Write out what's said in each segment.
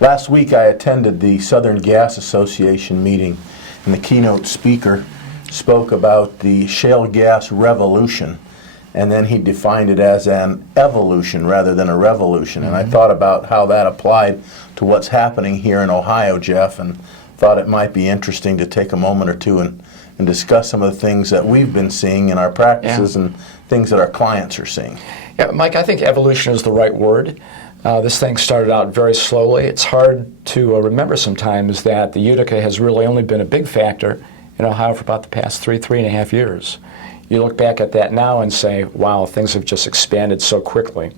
Last week I attended the Southern Gas Association meeting, and the keynote speaker spoke about the shale gas revolution, and then he defined it as an evolution rather than a revolution. And I thought about how that applied to what's happening here in Ohio, Jeff, and thought it might be interesting to take a moment or two and discuss some of the things that we've been seeing in our practices and things that our clients are seeing. Yeah, Mike, I think evolution is the right word. This thing started out very slowly. It's hard to remember sometimes that the Utica has really only been a big factor in Ohio for about the past 3.5 years. You look back at that now and say, wow, things have just expanded so quickly.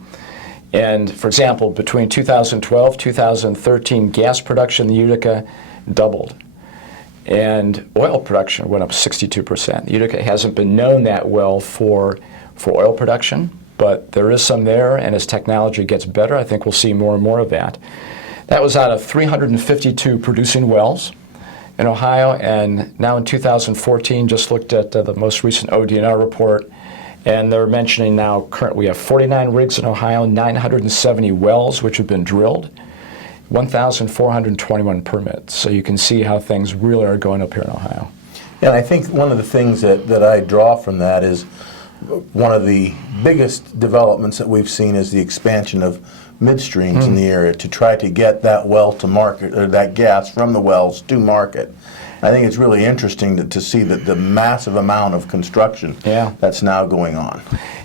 And for example, between 2012 2013, gas production in the Utica doubled. And oil production went up 62%. The Utica hasn't been known that well for oil production, but there is some there, and as technology gets better, I think we'll see more and more of that. That was out of 352 producing wells in Ohio, and now in 2014, just looked at the most recent ODNR report, and they're mentioning now currently we have 49 rigs in Ohio, 970 wells which have been drilled, 1,421 permits. So you can see how things really are going up here in Ohio. And I think one of the things that I draw from that is one of the biggest developments that we've seen is the expansion of midstreams in the area to try to get that well to market, or that gas from the wells to market. I think it's really interesting to see that the massive amount of construction that's now going on.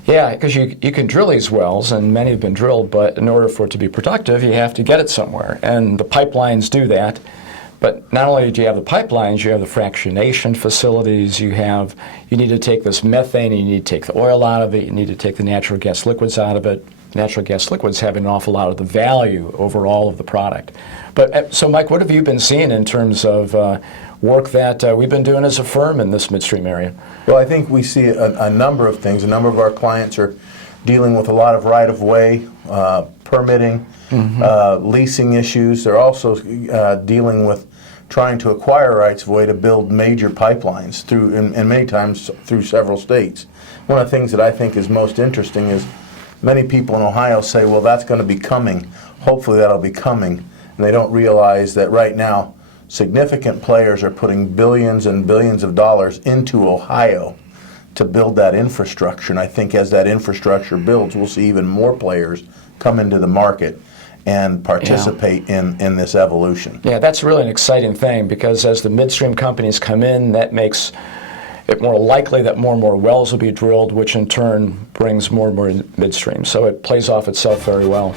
Yeah, because you can drill these wells, and many have been drilled, but in order for it to be productive, you have to get it somewhere, and the pipelines do that. But not only do you have the pipelines, you have the fractionation facilities, you need to take this methane, and you need to take the oil out of it, you need to take the natural gas liquids out of it. Natural gas liquids have an awful lot of the value overall of the product. But so Mike, what have you been seeing in terms of work that we've been doing as a firm in this midstream area? Well, I think we see a number of things. A number of our clients are dealing with a lot of right-of-way, permitting, leasing issues. They're also dealing with trying to acquire rights-of-way to build major pipelines through, and many times through several states. One of the things that I think is most interesting is many people in Ohio say, well, that's going to be coming. Hopefully that'll be coming. And they don't realize that right now significant players are putting billions and billions of dollars into Ohio to build that infrastructure. And I think as that infrastructure builds, we'll see even more players come into the market and participate in this evolution. Yeah, that's really an exciting thing, because as the midstream companies come in, that makes it more likely that more and more wells will be drilled, which in turn brings more and more midstream. So it plays off itself very well.